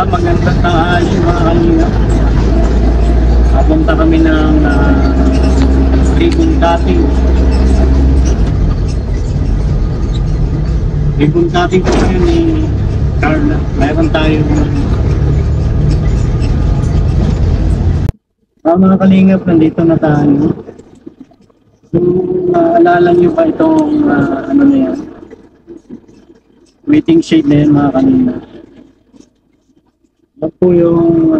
Magandang tanghali mga kanina. Papunta kami ng ribbon cutting. Ribbon cutting ko ngayon ni Carla. Mayroon tayong mga kalingap, nandito na tayo. So, naalala nyo pa itong ano na yan, waiting shade na yan mga kanina. Ito po yung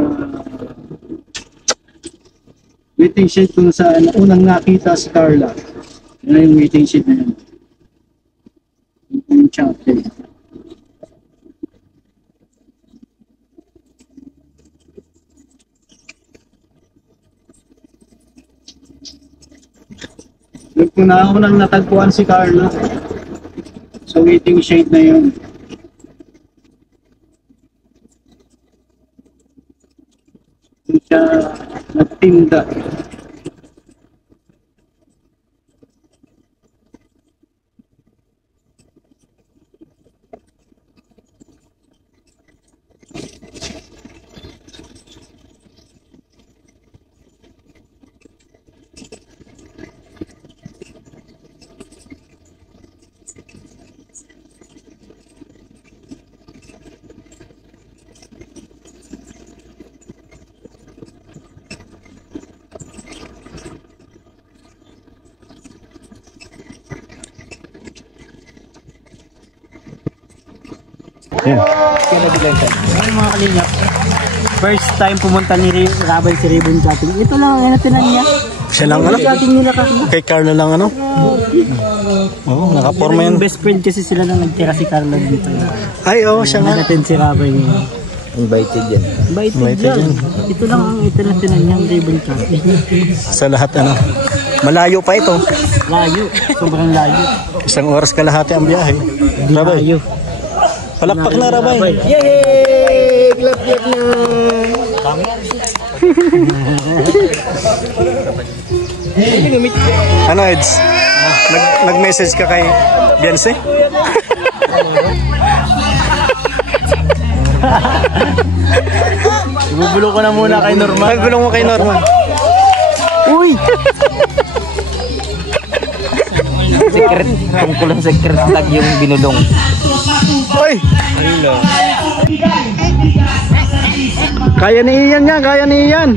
waiting shade kung saan unang nakita si Carla. Yan na yung waiting shade na yan. Ito yung chocolate. Kung na ako nang natagpuan si Carla sa waiting shade na yun. Doon siya nagtinda. Yeah. Ay, mga kalingap, first time pumunta ni Rabay si ribbon cutting. Ito lang ang natinan niya. Siya lang ano? Nila kasi. Kay Carla lang ano? Oo, nakaporma yan. Best friend kasi sila nang nagtira si Carla dito. Ay, oo, siya nga. Natin si Rabay niya. Invited yan. Invited yan. Ito lang ang itinatinan niyang ribbon cutting. Sa lahat ano? Malayo pa ito. Layo. Sobrang layo. Isang oras kalahati ang biyahe. Rabay. Layo. Palakpak na, Rabay. Yay! Clap-clap na! Ano, Eds? Nag-message ka kay Beyonce? Ibubulong ko na muna kay Norman. Bulong mo kay Norman. Uy! Secret. Kung kulang secret tag yung binulong. Oy! Kaya ni Ian yan, kaya ni Ian.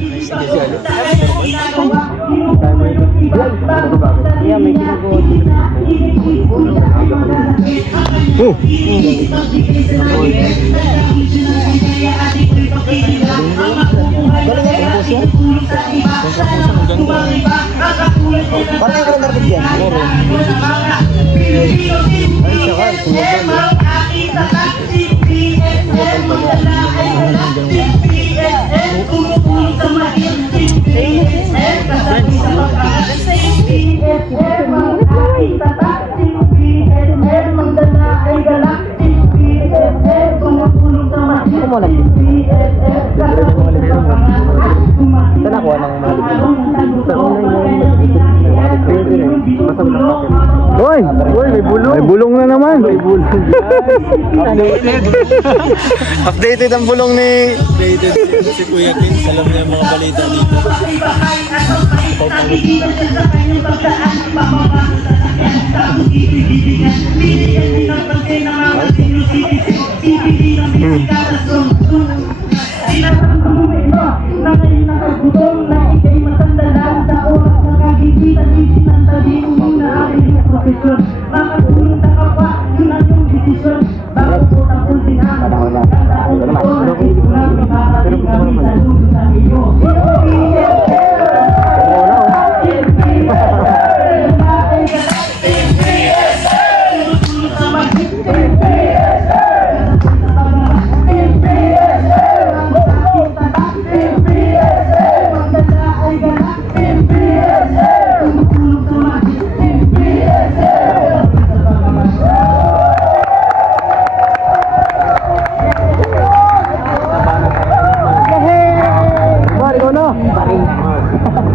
Hoy, may bulong. May bulong na naman. May bulong. Updated. Updated ang bulong ni Si Kuya King, alam niya mga balita dito.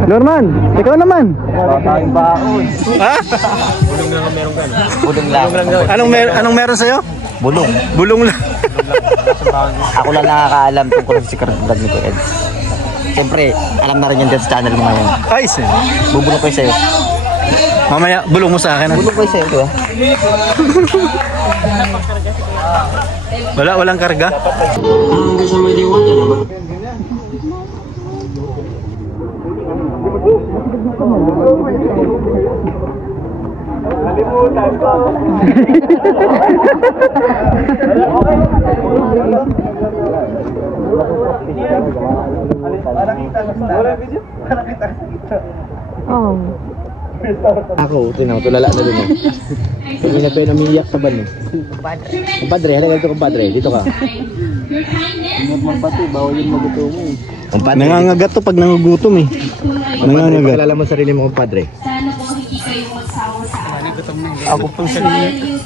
Norman, ikaw naman. Tayong baon. Ha? Bulong lang ang meron ka. Budong lang. Anong meron sa'yo? Bulong. Bulong lang. Ako lang nakakaalam tungkol sa secret vlog ni Kuya Eds. Siyempre, alam na rin yan dyan sa channel mo ngayon. Ay, sir. Bubulong ko yung sa'yo. Mamaya, bulong mo sa akin. Bulong ko yung sa'yo, kuya. Walang karga? Ako, tinaw, tulala na dun eh. Kaya na kayo namiyak sa ban eh. Kumpadre, halika dito kumpadre, dito ka. Kumpadre, Nangangagat to pag nangugutom eh. Nangangagat. Kalala mo sarili mo kumpadre. Ako po sarili.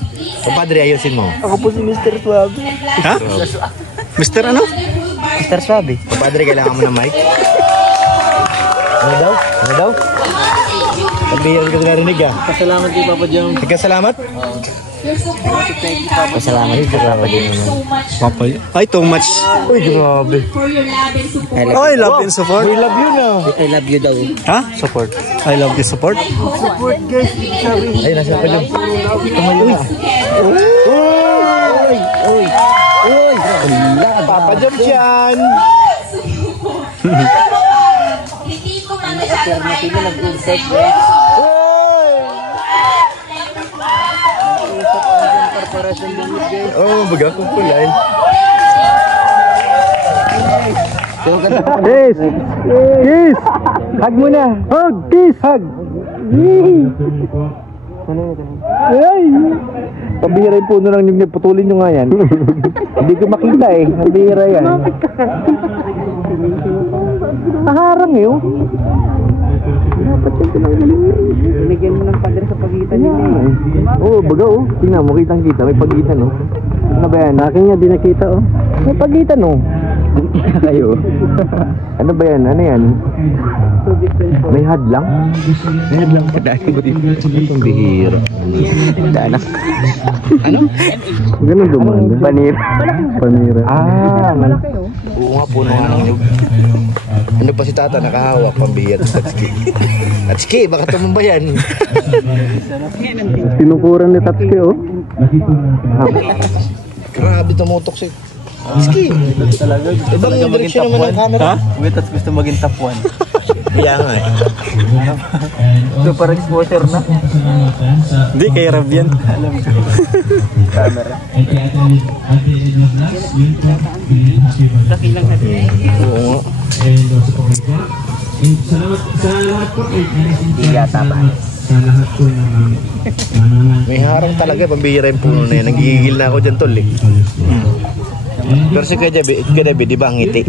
Kumpadre, ayusin mo. Ako po si Mr. Suave. Ha? Mr. ano? Mr. Suave. Kumpadre, kailangan mo ng mic. Ano daw? Ano daw? Pagbiyan ka narinig ah. Pasalamat kay Papa Jong. Nagkasalamat? Pasalamat din sa Papa Jong naman. Papa. Ay, too much. Uy, grabe. Oh, I love and support. We love you na. I love you daw. Ha? Support. I love the support. Ay, nasa pa lang. Tumayo na. Uy! Uy! Uy! Papa Jom yan! Oh, baga ko kulay. Kiss! Kiss! Hug mo na! Hug! Kiss! Hug! Ay! Pabihira yung puno ng nyug, putulin nyo nga yan. Hindi ko makita eh. Pabihira yan. Naharang eh oh. Binigyan mo ng padre sa pagitan niya eh. Oo, baga oh. Tingnan mo, kitang kita. May pagitan oh. Ano ba yan? Akin niya, di nakita oh. May pagitan oh. Kayo. Ano ba yan? Ano yan? May hadlang? May hadlang. Dahil ko dito. Itong bihira. Daan Ano? Ganun dumaan. Panira. Panira. Ah, malaki oh. Oo nga, puno nga ng nyug. Ano pa si tata nakahawak pambihira. Tatsuki. Tatsuki, baka tumamba yan. Tinukuran ni Tatsuki oh. Grabe tumutok si Tatsuki. Ibang direksyon naman ng camera. Ha? Wait, at gusto maging top 1. Kaya nga eh. Super exposure na. Hindi, kay Rav yan. Camera. Oo nga. Hindi yata ba? May harang talaga, pambihira yung puno na yan. Nagigigil na ako dyan tol eh. Pero si Kuya David, di ba ang ngiti?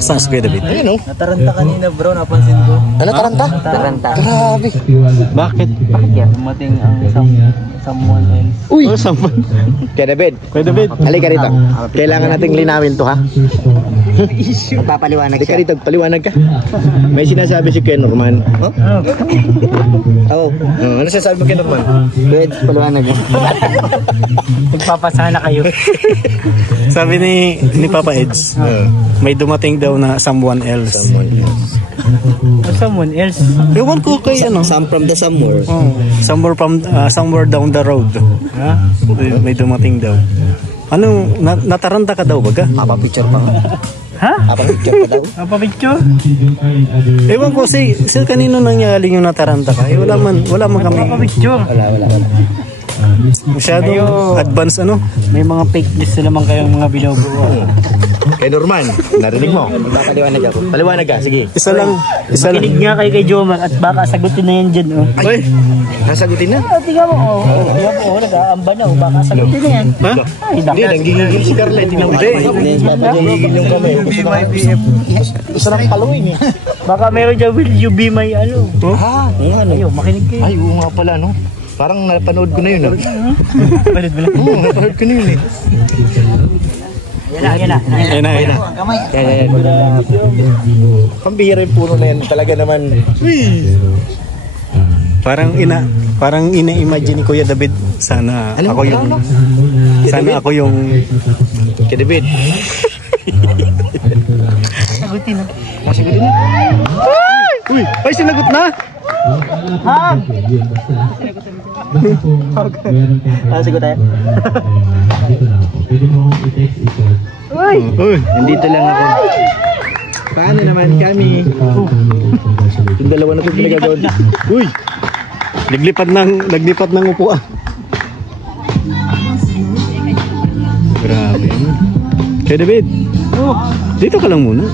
Saan si Kuya David? Ayun o. Nataranta kanina bro, napansin ko. Ano, taranta? Taranta. Grabe. Bakit? Dumating ang someone else. Uy! Oh, sampan. Kuya David, Kuya David. halika rito. Kailangan nating linawin to ha. Papaliwanag Halika rito, paliwanag ka. May sinasabi si Kuya Norman. Huh? Oo. Ano sinasabi mo kay Norman? Wait, paliwanag yan. Nagpapasana kayo. Sabi ni Papa Eds, may dumating daw na someone else. Someone else. Ewan ko kay ano. Some from the somewhere. Oh, somewhere down the road. Ha? May dumating daw. Ano, nataranta ka daw baga? Papa-picture pa. Ha? Papa-picture pa daw. Apa picture? Ewan ko si kanino nangyari yung nataranta ka. Wala man kami. Apa picture? Wala. Masyado advance ano. May mga fake news na naman kayong mga binubuo. Kay Norman, narinig mo? Paliwanag ako. Paliwanag ka, sige. Isa lang. Kinig nga kayo kay Jomar at baka sagutin na yan dyan. Oh. Ay, Nasagutin na? Tingnan mo, tingnan mo, nag-aamba na, baka sagutin na yan. ha? Ay, Hindi, nanggigigil si Carla. Tingnan mo. Papagigil yung kamay. Gusto nang paluin eh. Baka meron dyan, will you be my ano? Ha? Ano? Ayaw, makinig kayo. Ay, oo nga pala, no? Parang napanood ko na yun, ah. Panood mo lang. Oo, napanood ko na yun, eh. Yan na. Ayun na. Yan. Pambihira yung puno na yan. Talaga naman. Parang ina-imagine ni Kuya David sana ako yung Kuya David. Sagutin na. Sagutin na. Uy, ay sinagot na. Ha? Sagot tayo. Uy! Nandito lang ako. Paano naman kami? Yung dalawa na ito pinagagawin. Uy! Naglipat ng upuan. Grabe. Kuya David. Dito ka lang muna.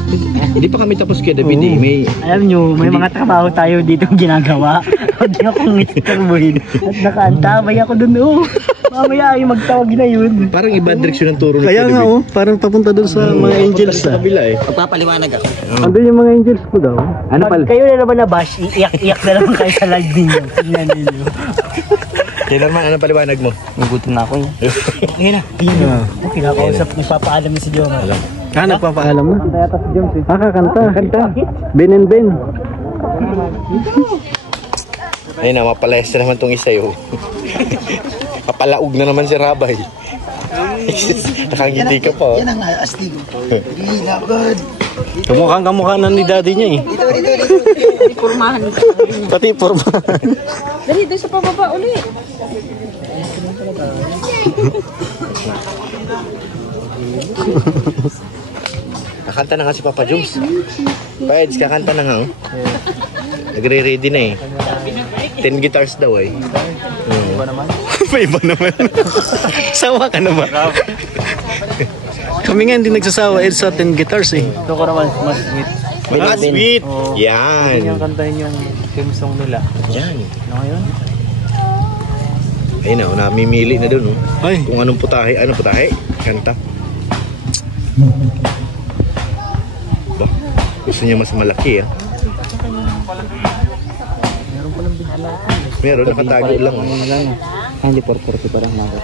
Hindi pa kami tapos Kuya David eh. Alam nyo, may mga trabaho tayo dito ginagawa. Huwag niyo akong istorbohin. At nakaantabay ako dun. Mamaya ay magtawag na yun. Parang iba direksyon ng turo ng Kaya Kuya nga David. parang papunta doon sa mga angels Sa kabila eh. Magpapaliwanag ako. Andun yung mga angels ko daw. Ano Pag pala? kayo na naman na bash, iiyak-iyak na naman kayo sa live ninyo. Tingnan ninyo. Kaya naman, ano paliwanag mo? Nagutom na ako yun. Ngayon na. Kinakausap, nagpapaalam na si Joma. Nagpapaalam mo? Kanta yata si Joms eh. Kanta. Ben and Ben. Ayun na, mapalayas na naman tong isa yun. Papalaog na naman si Rabay. Nakangiti ka pa. Yan ang astig. Laban. Kamukha na ni daddy niya eh. Pormahan. Pati pormahan. Dali, doon sa pababa ulit. Kakanta na nga si Papa Jones. Paeds, kakanta na nga oh. Nagre-ready na eh. 10 guitars daw eh. Iba naman. May iba naman. Sawa ka na ba? Kami nga hindi nagsasawa sa 10 guitars eh. Ito ko naman mas sweet. Sweet! Oh. Yan! Yung kantahin yung theme song nila. Yan! Ano ngayon? Ayun na, namimili na dun oh. Ay, Kung anong putahe, kanta. Ba, gusto niya mas malaki ah. Meron, nakatago lang. Hindi, 440 parang nakot.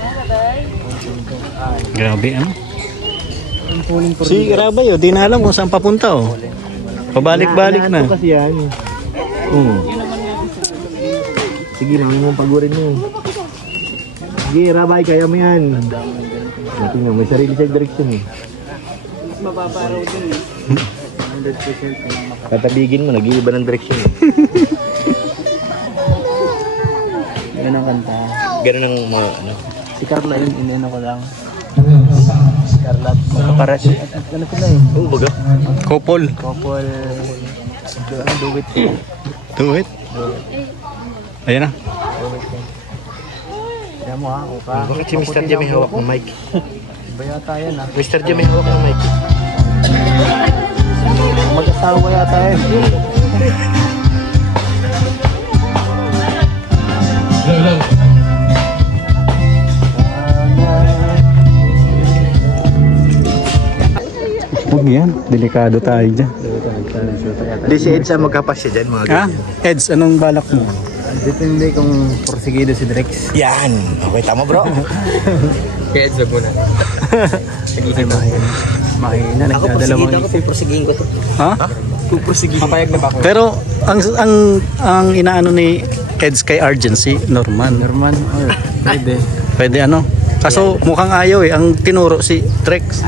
grabe ano. Si Rabay oh, di na alam kung saan papunta oh. Pabalik-balik na. Kasi yan. Sige, naman mong pagurin mo. Sige, Rabay, kaya mo yan. Tingnan, may sarili siyang direksyon eh. Mapaparaw din eh. 100% Tatabigin mo, nag-iiba ng direksyon eh. Yan ang kanta. Ganun ang mga ano. Si Carla, inano ko lang. Si Carla, para si ano sila eh. Oh, baga. Couple. Couple. Do it. Do it. Ayan na. Kaya mo ha, uka. Bakit si Mr. J may hawak ng mic? Iba yata yan ha. Mr. J may hawak ng mic. Mag-asawa yata eh. Huwag yan. Delikado tayo dyan. Di si Edsa magkapasya dyan mga Ha? Eds, anong balak mo? Depende kung porsigido si Drex. Yan! Okay, tama bro. Kaya Edsa muna. Mahina, nagdadalawang isip. Porsigihin ko to. Ha? Papayag na ba ako? Pero ang inaano ni Eds kay Arjen si Norman. Norman, pwede. Pwede ano? Kaso mukhang ayaw eh. Ang tinuro si Trex.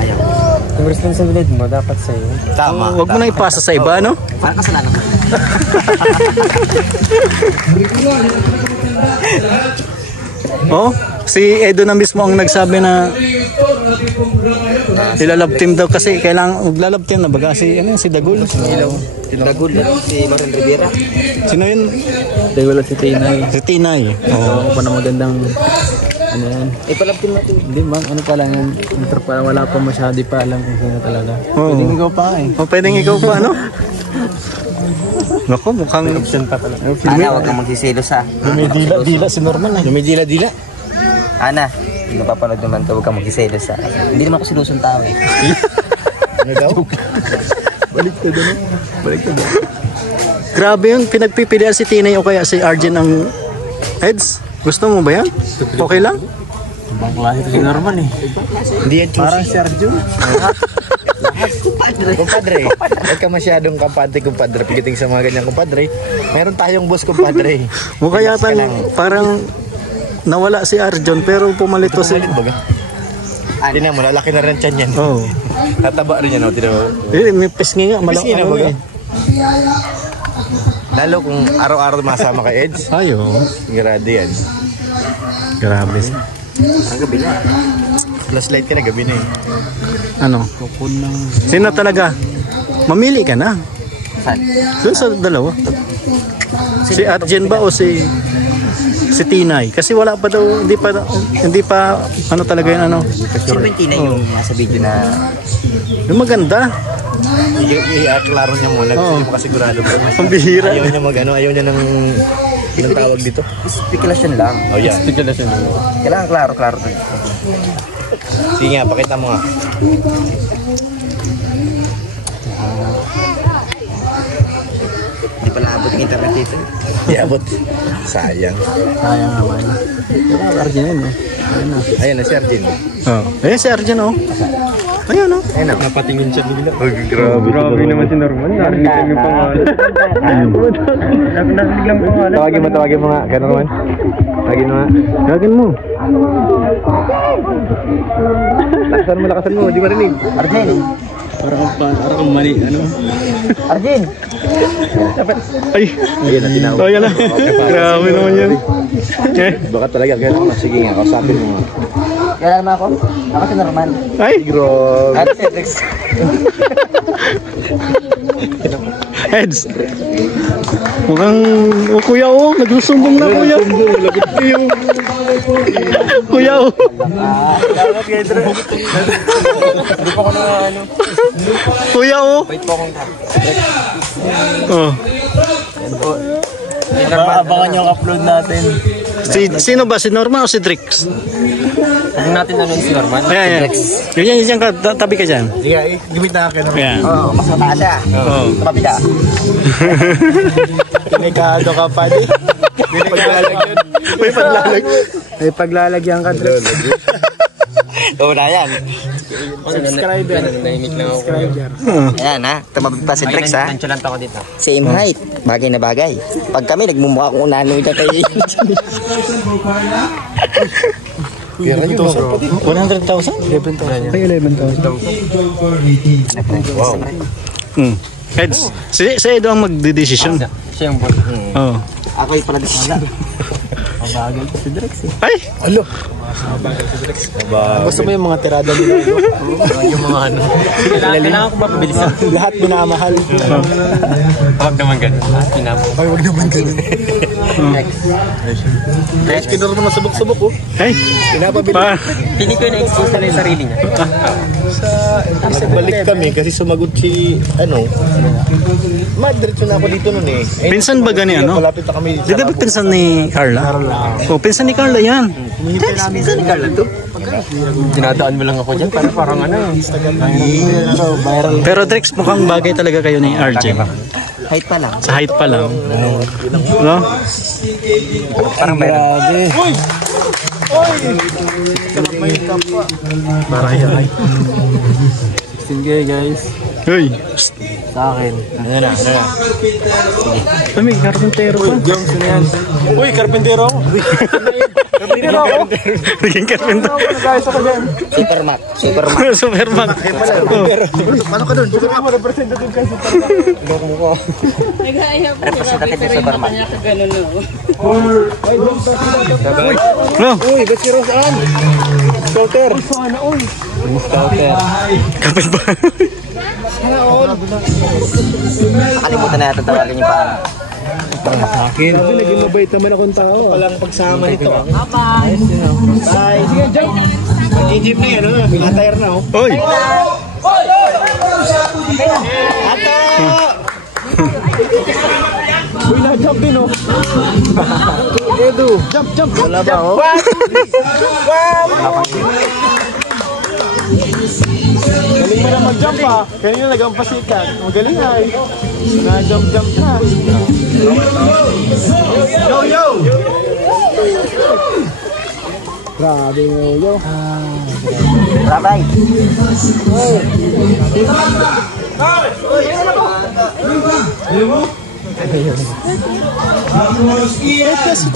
Yung responsibility mo, dapat sa'yo. Tama. Huwag mo na ipasa sa iba, no? Parang kasalanan ko. Oh, si Edo na mismo ang nagsabi na ilalab team daw kasi kailangan maglalab team na baga si ano si Dagul. Dagul at si Marin Rivera. Sino yun? Dahil wala si Tinay. Si Tinay. Oo, pa na magandang ano yan. Palabtin natin. Hindi bang ano pa lang yan. Intro pa wala pa masyado pa alam kung sino talaga. Oo. Pwedeng ikaw pa eh. Oh, pwedeng ikaw pa ano? Nako, mukhang Option pa pala. Ana, huwag kang magsisilos ha. may dila si Norman eh. Lumidila-dila. Ana, kung napapanood naman to, huwag kang magsisilos ha. Hindi naman ako silusong tao eh. Ano daw? Grabe yun, pinagpipilian si Tinay o kaya si Arjen ang Eds. Gusto mo ba yan? Okay lang? Ibang klase to si Norman eh. Hindi yan Parang si Arjun. Kumpadre. Huwag ka masyadong kumpadre. Pigiting sa mga ganyan kumpadre. Meron tayong boss kumpadre. Mukha yata parang nawala si Arjon pero pumalito si... Tinan mo, lalaki na rin tiyan yan. Oo. Tataba rin yan, tinan mo. May pisngi nga. Pisngi na ba? Lalo kung araw-araw masama kay Edge. Ayo. Grado yan. Grabe. Ang gabi na. Flashlight ka na, gabi na eh. Ano? Sino talaga? Mamili ka na. Doon sa dalawa. Si Arjen ba o si Tinay? Kasi wala pa daw, hindi pa ano talaga yun ano. Sino ba yung Tinay yung nasa video na... Yung maganda. I-klaro niya muna. Gusto niya makasigurado po. Ang bihira. Ayaw niya ayaw niya ng tawag dito. Speculation lang. Oh yeah. Speculation lang. Kailangan klaro. Sige nga, pakita mo nga. Hindi pala abot ng internet dito. Di abot. Sayang. Sayang naman. Arjen yun, no? Ayan na si Arjen. Oh. Ayan si Arjen, oh. Ayan, oh. Ayun na. Napatingin siya bigla. Grabe naman si Norman. Narinig kami pangalan. Narinig pangalan. Tawagin mo nga. Gano'n naman. Tawagin mo. Lakasan mo. Di marinig. Arjen! Parang mali, ano? Arjen! Ay. Ayan na, tinawag. Oh, yan na. Grabe naman yan. Baka talaga gano'n. Sige nga, kausapin mo nga. Kailangan mo ako? Ako si Norman. Ay. Grabe. At Cedric. Heads. Mukhang kuya, oh. Nagsusumbong na kuya. Kuya, oh. Dapat kayo dre. Hindi pa ako na ano. Kuya, oh. Wait po akong Oh. Abangan yung upload natin. Sino ba? Si Norman o si Drix? Huwag natin ano si Norman. Ayan. Yan ka. Tabi ka dyan. Sige, gimit na akin. Ayan. Oo, mas mataas siya. Oo. Tumabi ka. Delikado ka pa di. Paglalagyan. May paglalagyan ka, Drix. Oo na yan. Subscriber. Ayan ha, tumabi pa si Drex ha. Same height, bagay na bagay. Pag kami nagmumukha kung unano ito tayo. 100,000? 11,000? Ay, 11,000. Wow. Heads. Si Edo ang magdidesisyon. Siya yung boss. Oo. Ako yung pala desisyon. Mabagal ko si Drex eh. Ay! Alo! Gusto mo yung mga tirada nila? Yung mga ano. Kailangan ko ba pabilisan? Lahat minamahal. Huwag naman ganun. Ay, wag naman ganun. Guys, kinuro mo subok-subok oh. Ay! Pinapabili. Hindi ko na-expose na yung sarili niya. Nagbalik kami kasi sumagot si, Madrid na ako dito nun eh. Pinsan ba gani ano? Malapit na kami. Di ba pinsan ni Carla? Oh, pinsan ni Carla yan. Pinsan ni Carla to? Dinadaan mo lang ako dyan. Parang ano eh. Pero Drex, mukhang bagay talaga kayo ni RJ. Height pa lang. Sa height pa lang. No? Parang grabe. Sige guys. Hey! Sa akin. Ano na? Ay, may karpentero pa. Jones na yan. Uy, karpentero ako. Naging karpentero. Supermac. Superman. Paano ka dun? Dito ka mo, representative ka sa Representative sa Supermac. No? Uy, ba't si Rose Ann? Scouter. Kapit ba? Nakalimutan na natin tawagan yung pangalan. Akin. Sabi, naging mabait naman akong tao. Palang pagsama nito. Bye. Bye. Sige, jump. Mag-jeep na yan, Atire na, oh. Oy! Ato! Uy, na-jump din, oh. Edu. Jump. Wala ba, oh? Galing mo na mag-jump, ha? Kaya yung nag-ampasikat. Magaling, ay. Na-jump na. Yo! Grabe yo. Rabay.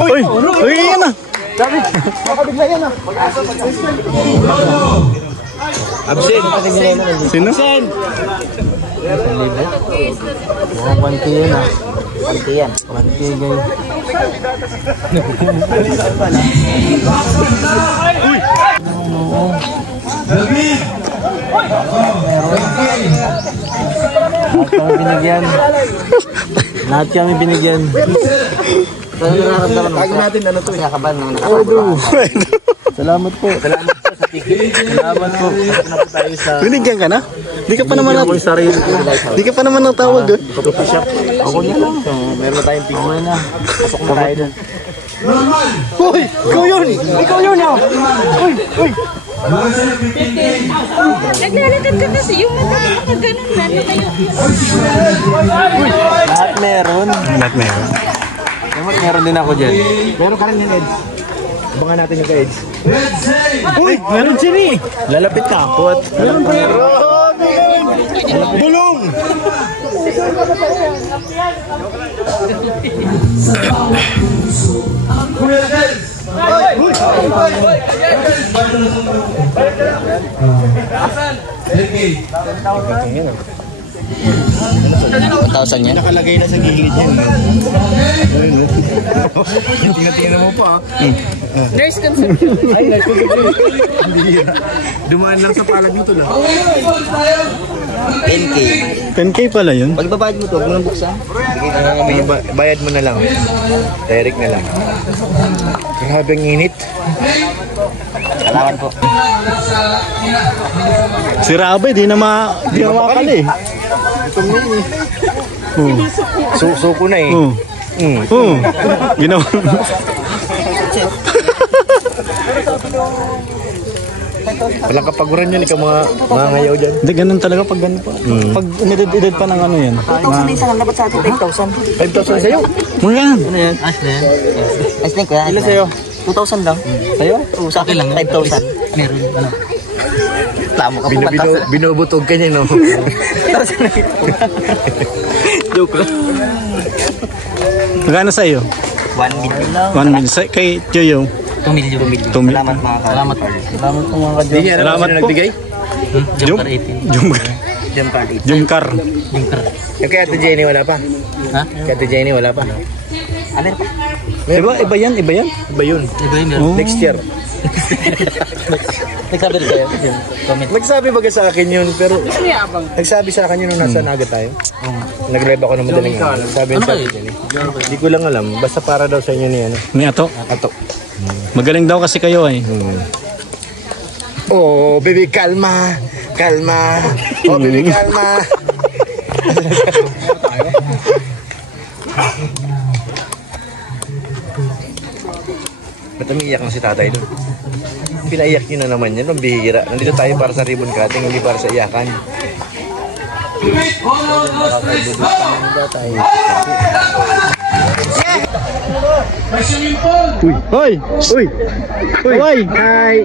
Uy! Uy, yan na! Absent. Sino? Mukhang 1K yun ah. 1K yan. 1K guys. Lahat kami binigyan. Lahat kami binigyan. Ano nararamdaman mo? Tagin natin ano to. Kinakabahan ng nakakabahan. Salamat po. Salamat po sa ticket. Salamat po. Pasok na po tayo sa... Binigyan ka na? Di ka pa naman sarili ko. Di ka pa naman natawag doon. Coffee shop. Ako na lang. So, meron na tayong pigma na. Pasok na tayo dun. Uy! Ikaw yun! Ikaw yun ah! Uy! Uy! Naglalakad ka kasi yung mata ka ganun na kayo. Lahat meron. Lahat meron. Meron din ako dyan. Meron ka rin yung Eds. Abangan natin yung ka-Eds. Uy! Meron sini! Lalapit ka. Puwat. Meron pa rin. Bulong! Thousand yan. Nakalagay na sa gilid yan. Tingnan mo pa. Nurse consultant. Ay, hindi. Dumaan lang sa palag nito lang. 10K. 10K pala yun. Pag babayad mo to, huwag mo nang buksan. Bayad mo na lang. Direct na lang. Grabe ang init. Salamat po. Si Rabe, di na makakali. Suko na eh. Oo. Oo. Ginawa. Walang kapaguran yan, ikaw mga ngayaw dyan. Hindi, ganun talaga pag ganun pa. Pag umidad-idad pa ng ano yan. 2,000 isa lang dapat sa atin. 5,000. 5,000 sa'yo. Mga yan. Ano yan? Aslen. Ice drink ko yan. Ilan sa'yo? 2,000 lang. Sa'yo? Oo, sa akin lang. 5,000. Meron. Ano? Tama ka po. Binubutog ka niya, no? Joke lang. Magkano sa iyo? 1 million. 1 million. Kay Joyo. 2 million. 2 million. Salamat mga ka. Salamat po. Salamat po mga Hindi niya alam Salamat sino po. nagbigay. Jumper 18. Jumkar. Jump card. Jumkar. Jumper. Yung kay Ate Jenny wala pa. Ha? Kay Ate Jenny wala pa. Ano pa? Diba? Iba yan? Iba yan? Iba yun. Iba yun meron. Oh. Next year. Nagsabi rin kayo. Comment. Nagsabi ba sa akin yun, pero nagsabi sa akin yun nung nasa Naga tayo. Nag-live ako ng madaling araw. Sabi yun sa Ate Jenny. Hindi ko lang alam. Basta para daw sa inyo ni ano. Ni Ato. Ato. Magaling daw kasi kayo eh. Oh, baby, kalma. Kalma. Oh, baby, kalma. Ba't umiiyak ng si tatay doon? Pinaiyak nyo na naman yan, pambihira. Nandito tayo para sa ribbon cutting, hindi para sa iyakan. Uy! Hoy! Uy! Uy! Hi!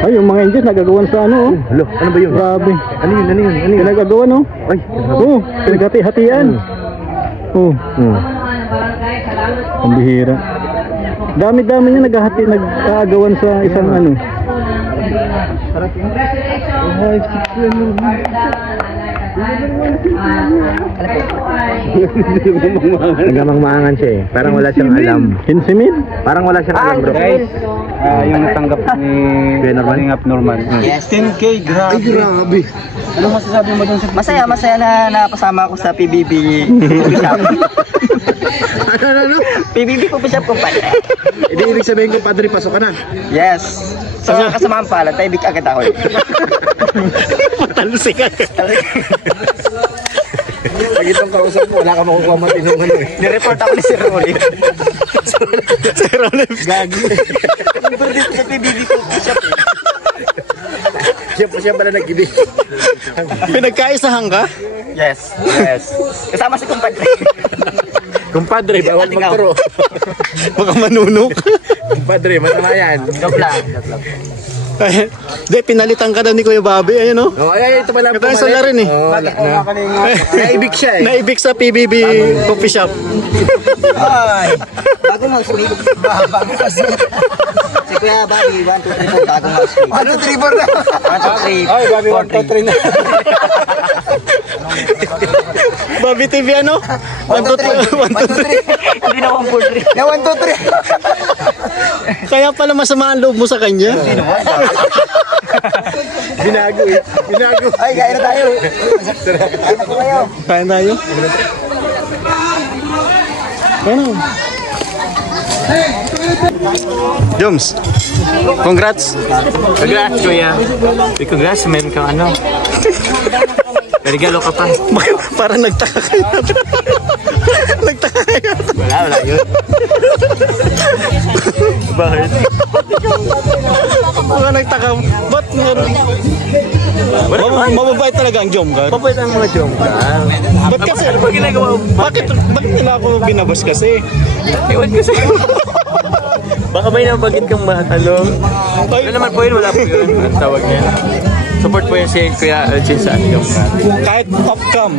Ay, yung mga Indians nagagawan sa ano, oh. Hello, ano ba yun? Grabe. Ano yun, ano yun? Ano yun? Pinagagawan, oh. Ay, Oh, pinaghati-hatian. Oh. Ang bihira. Dami-dami niya nagkagawan sa isang ano. Nagamang-maangan siya eh. Parang wala siyang alam. 15 mil? Parang wala siyang alam, bro. Guys, yung natanggap ni Kuya Norman? Kalingap Norman. Yes. 10K, grabe. Ay, grabe. Ano masasabi mo doon sa Masaya na napasama ako sa PBB Coffee Shop. Ano? PBB Coffee Shop Company. Hindi ibig sabihin ko, Padre, pasok ka na. Yes. So, kasamahan pala, tayo big agad ako. Patalsik ka. Pag itong kausap mo, wala ka makukuha matinong ano eh. Nireport ako ni Sir Rolly. Sir Olive. Gagi. Pero dito sa PBB Coffee Shop eh. Siya pala nag-ibig. Pinagkaisahan ka? Yes. Kasama si kumpadre. Kumpadre, bawal magturo. Baka manunok. Kumpadre, masama yan. Joke lang. Hindi, pinalitan ka na ni Kuya Bobby. Ayun, oh. Oh, ay, ito pala. Ito yung sala rin, eh. Oh, wala na. Naibig siya, eh. Naibig sa PBB coffee shop. Ay, bago mag-sweet. Bago mag-sweet. Si Kuya Bobby, 1, 2, 3, 4, bago mag-sweet. 1, 2, 3, 4 na. 1, 2, 3. Ay, Bobby, 1, 2, 3 na. Bobby TV, ano? 1, 2, 3. 1, 2, 3. Hindi na 1, 4, 3. Na 1, 2, 3. Kaya pala masama ang loob mo sa kanya. Binago, eh. Binago. Ay, kaya na tayo. Kaya tayo. Ano? Joms, congrats. Congrats, Kuya. Congrats, meron kang ano. Regalo ka pa. Parang nagtaka kayo. Nagtaka kayo. Wala yun. Bakit? Parang nagtaka. Ba't meron? Mababait talaga ang Jom ka? Mabait ang mga Jom ka. Ba't kasi? Ano ba ginagawa mo? Bakit nila ako binabas kasi? Ewan kasi. Baka may nabagit kang matanong. Ano naman po yun? Wala po yun. Ang tawag niya. Support po yun si Kuya Alcin sa Jom ka. Kahit off-cam.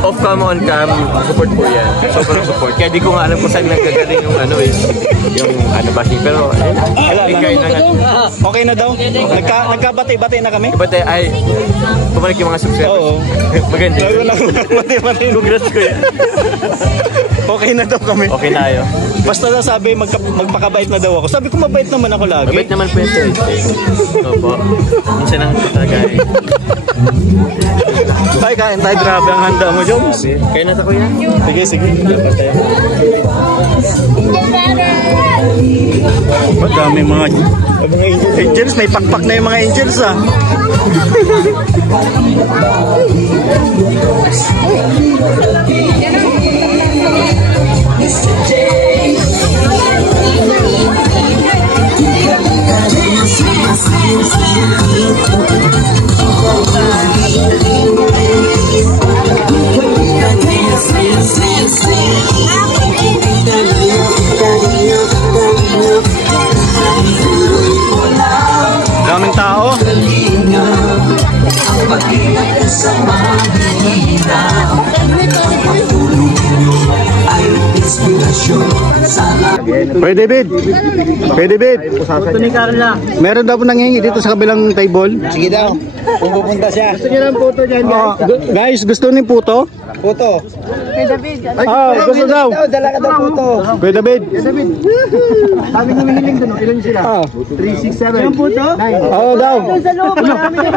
Off-cam, on-cam, support po yan. Sobrang support. Kaya di ko nga alam kung saan nanggagaling yung ano eh. Yung ano ba. Pero, Okay na daw? Nagkabati-bati na kami? But ay, bumalik yung mga subscribers. Oo. Maganda. Bati-bati. Congrats, Kuya. Okay na daw kami. Okay na ayo. Basta na sabi magpakabait na daw ako. Sabi ko mabait naman ako lagi. Mabait naman po yun, sir. Opo. Minsan lang ito talaga eh. Tay, kain tayo. Grabe ang handa mo, Joms. Kaya na sa Kuya? Sige. Ba't dami mga angels? May pakpak na yung mga angels, ah. Daming tao. Pwede, David. Ito ni Carla. Meron daw po nangingi dito sa kabilang table. Sige daw. Kung pupunta siya. Gusto niyo ng photo dyan, guys? Guys, gusto ni puto? Puto. Gusto daw. Dala ka daw puto. Kuya David. Sabi niyo mahiling doon. Ilan sila? 3, 6, 7. Yung photo? Oo daw. Sa loob. Marami na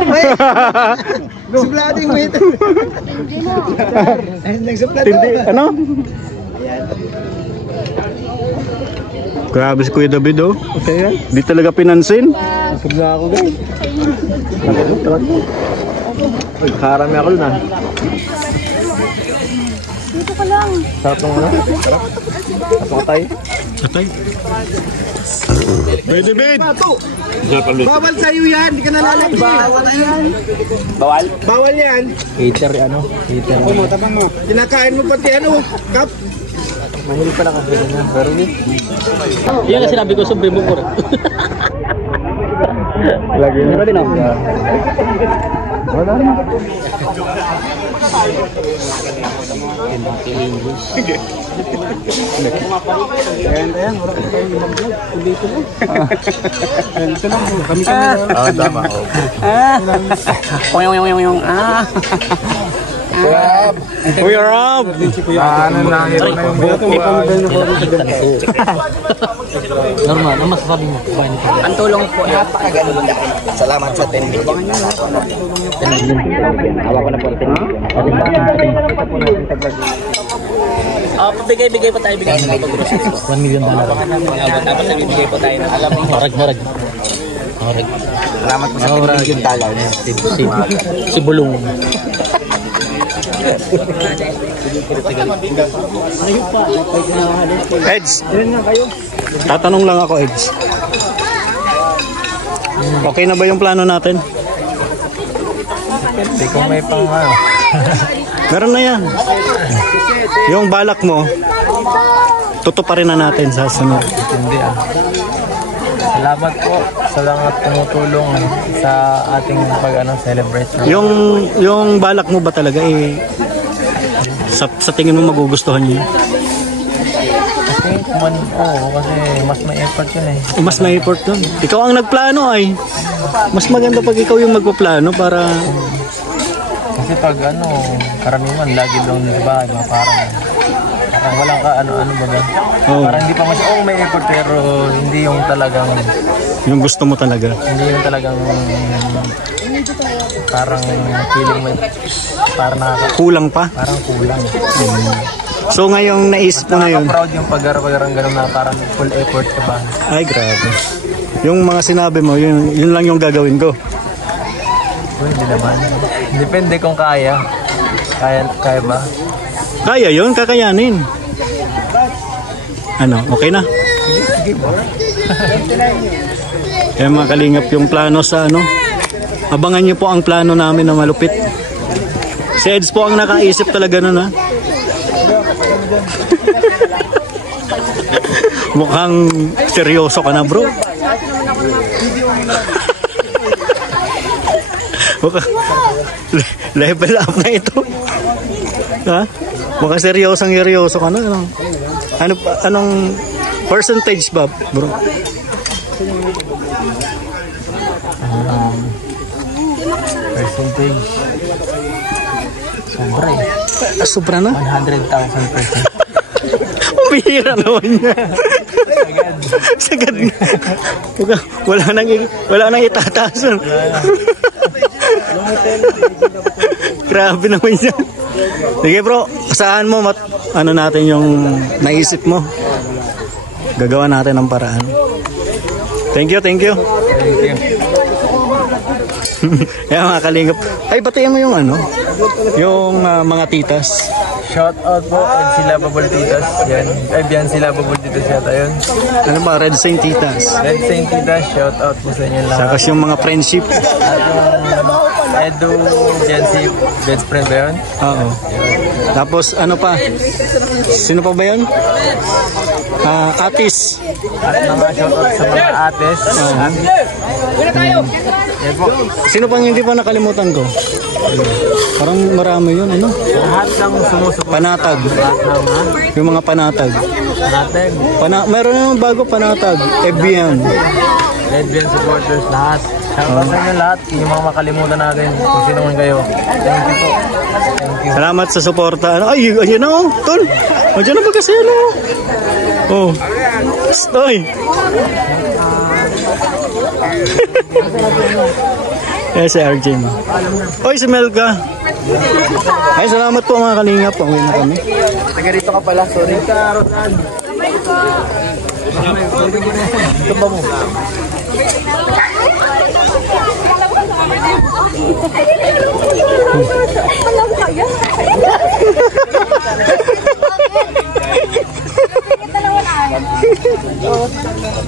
Suplading wait. Nagsuplad Tindi, ano? Grabe si Kuya David, oh. Okay, di talaga pinansin. Sigla ako, guys. Karami ako dun, ah. Dito ka lang. Sarap nung ano? Sarap tayo. Atay. Kuya David. Bawal sa'yo yan. Hindi ka nalalaki. Bawal yan. Bawal? Bawal yan. Hater, ano? Hater. Tabang mo. Kinakain mo pati ano, cup. Mahilig pala kasi na. Pero hindi. Yan kasi sinabi ko sa mo po. Lagi na. Grabe na. Wala na. Tama. Kuya Rob. Ano na yun na yung buto. Normal, ano masasabi mo? Ang tulong po napakaganda. Salamat sa 10 million. Hawa ko na po ang 10 million. Pabigay-bigay po tayo. Bigay na pag-grocery. $1 million. Tapos nagbibigay po tayo ng alam mo. Marag. Salamat po sa 10 million dollar. Si Bulong. Eds. Tatanong lang ako, Eds. Okay na ba yung plano natin? Depende kung may pang ano. Meron na yan. Yung balak mo, tutuparin na natin sa sunod. Hindi ah. Salamat po sa lahat tumutulong sa ating celebration. Yung balak mo ba talaga sa tingin mo magugustuhan niyo? Kasi mas may effort yun eh. Mas may effort dun. Ikaw ang nagplano ay. Mas maganda pag ikaw yung magpaplano para... Kasi pag karaniwan, lagi lang sa bahay, parang walang ka ano ba ba? Oh. Parang hindi pa may effort pero hindi yung talagang... Yung gusto mo talaga. Hindi yung talagang... Parang feeling mo, parang kulang pa? Parang kulang. So ngayong naisip mo na yun? Proud yung pag-arang ganun na parang full effort ka ba? Ay grabe. Yung mga sinabi mo, yun lang yung gagawin ko. Hindi naman. Depende kung kaya. Kaya ba? Kaya yun, kakayanin. Ano, okay na? Sige po. Kaya mga kalingap yung plano sa abangan nyo po ang plano namin na malupit. Si Eds po ang nakaisip talaga nun ha. Mukhang seryoso ka na bro. Level up na ito. Ha? Mukhang seryoso ka na. Anong percentage ba bro? Percentage. Sobra eh. Sobra na? 100,000%. Bihira naman niya. Sagad na. Wala nang itataas. Grabe naman yan. Sige bro, saan mo natin yung naisip mo? Gagawa natin ang paraan. Thank you. Thank you. Kaya mga kalingap. Ay, batiin mo yung yung mga titas. Shout out po, Ed sila Babultitas. Yan. Ay, Bian sila Babultitas yata yun. Ano ba? Red Saint Titas. Red Saint Titas, shout out po sa inyo lahat. Sakas yung mga friendship. Edu, Jensi, best friend ba yun? Oo. Tapos ano pa? Sino pa ba yun? Atis. At mga shout out sa mga ates. Yan po. Sino pang hindi pa nakalimutan ko? Parang marami yun, Lahat ng sumusuporta. Panatag. Yung mga panatag. Natin. Meron naman bago panatag. Ebian. Red supporters lahat. Shout out sa inyo lahat. Yung mga makalimutan natin. Kung sino man kayo. Thank you po. Thank you. Salamat sa suporta. Ay, ayan na tol. Ayan na ba kasi Oh. Stoy. Si RJ mo. Oy, si Melka. Ay, salamat po mga kalingap. Pauwi na kami. Taga rito ka pala. Sorry. Ito ba mo?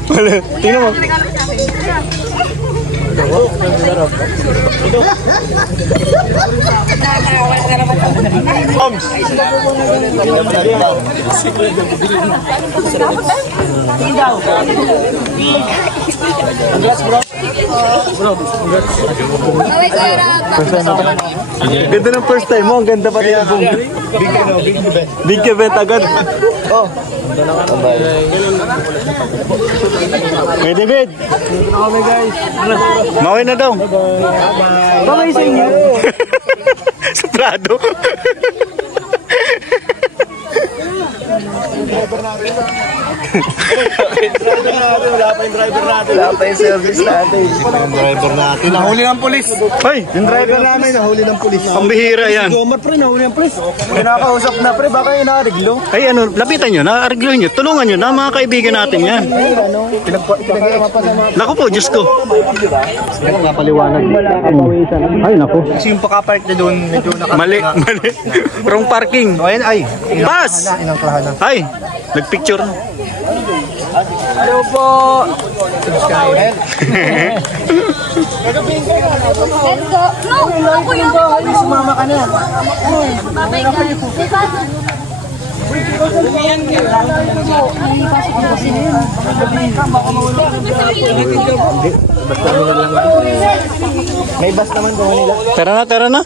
Wala, tingnan mo. Oms. Ganda ng first time mo, ang ganda pa rin yung big event agad. Oh. Hey David. Mawin na daw. Bye-bye sa inyo. Sa Prado. Wala pa yung service natin. Nahuli ng pulis. Ay, Yung driver namin, nahuli ng pulis. ang bihira yan. Gomar pre, nahuli ng pulis. Kinakausap na pre, baka yung nakariglo. Ay lapitan nyo, naarigluhin nyo, tulungan nyo na mga kaibigan natin yan. Pinagkama pa sa mga... Naku po, Diyos ko. Napaliwanag. Ay, naku. Kasi yung pakapark na doon, medyo Mali. Wrong parking. Ayun, ay. Pass! Inangklahan na. Ay, nagpicture. Hello po. Let's go. No, ako yung Sumama ka na. babay ka. May bus naman po nila. Tara na.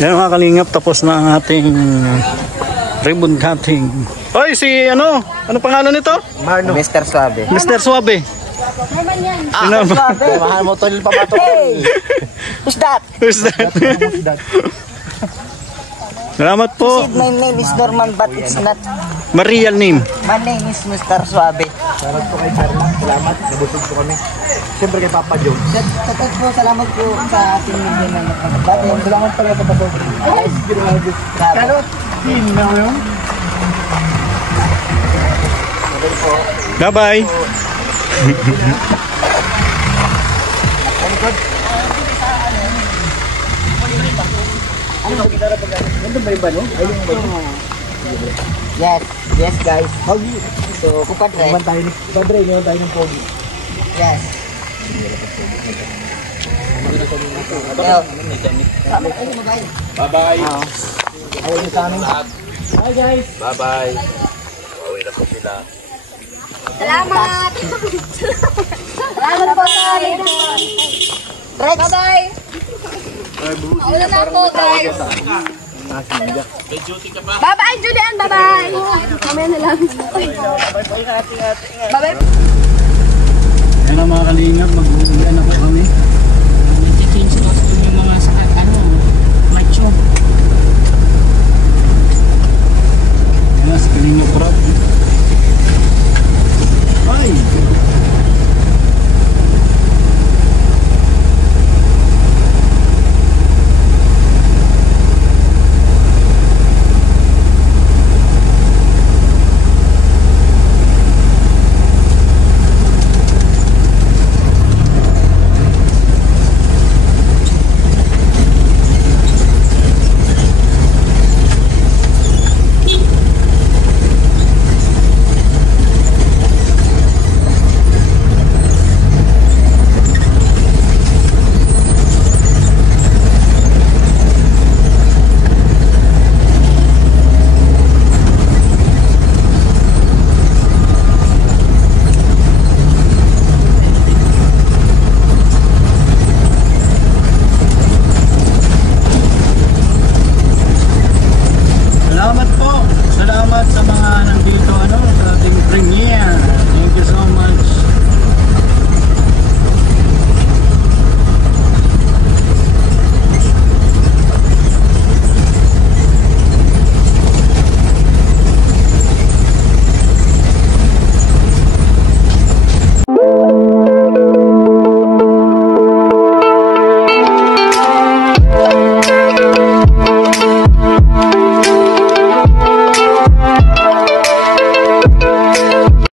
Yan mga kalingap, tapos na ang ating ribbon cutting. Hoy, si ano pangalan nito? Marno. Mr. Suave. Mr. Suave. Sino ba? Mahal mo tol pa ba to? Hey! Who's that? Who's that? Salamat po. My name is Norman but it's not. My real name. My name is Mr. Suave. Salamat po kay Carla. Salamat. Nabusog po kami. Siyempre kay Papa Joe. Salamat po sa ating media na nagpapagod. Salamat pala sa pagod. Pero, Bye-bye. Yes guys. So, kupadre. Iwan tayo ng pogi. Yes. Bye-bye. Ayaw niyo sa amin. Bye guys. Bye-bye. Pauwi na po sila. Salamat. Salamat po tayo. Rex. Bye-bye. Mauna na ako, guys. Bye-bye, Julian. Bye-bye. Mamaya na lang. Bye-bye. Yan ang mga kalingap,